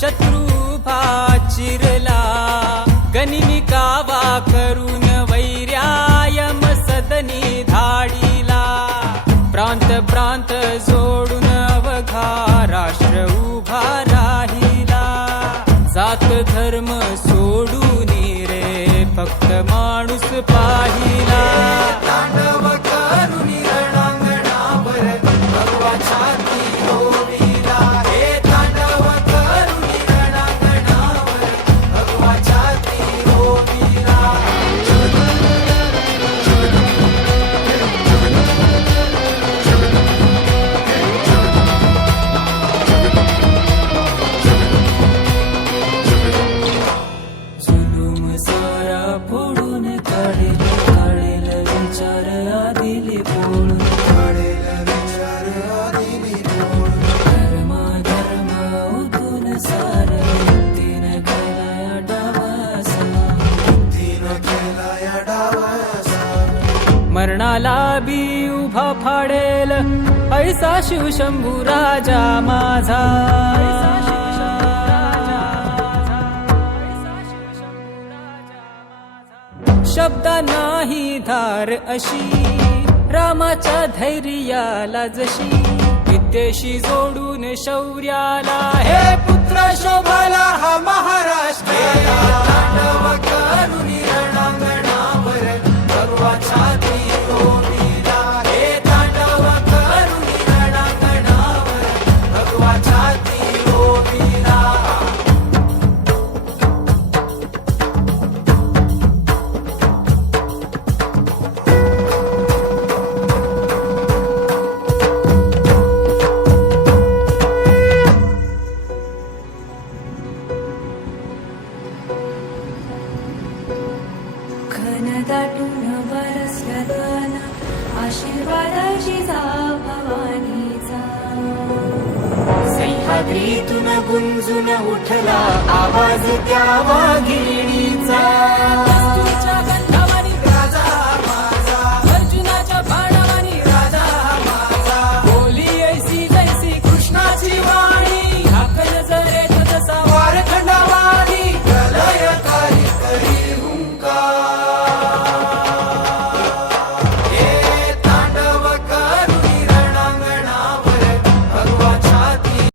शत्रू चिरला गनिमी वा करून वैर्यायम सदनी धाडीला. प्रांत प्रांत जोडून अवघा राष्ट्र उभा राहिला. जात धर्म सोडून रे फक्त माणूस पाहिला. फोडून काढेल काढेल विचार आदिले पोळून धर्म धर्म उतून सार तीन केला डावासा मरणाला बी उभा फाडेल ऐसा शिवशंभू राजा माझा. नाही धार अशी. रामाच्या धैर्याला जशी. विद्येशी जोडून शौर्याला. हे पुत्र शोभाला हा महाराष्ट्र घन दाटून बरसला ताना आशीर्वादाची जा भवानीचा. सह्याद्रीतून गुंजून उठला आवाज त्या वाघी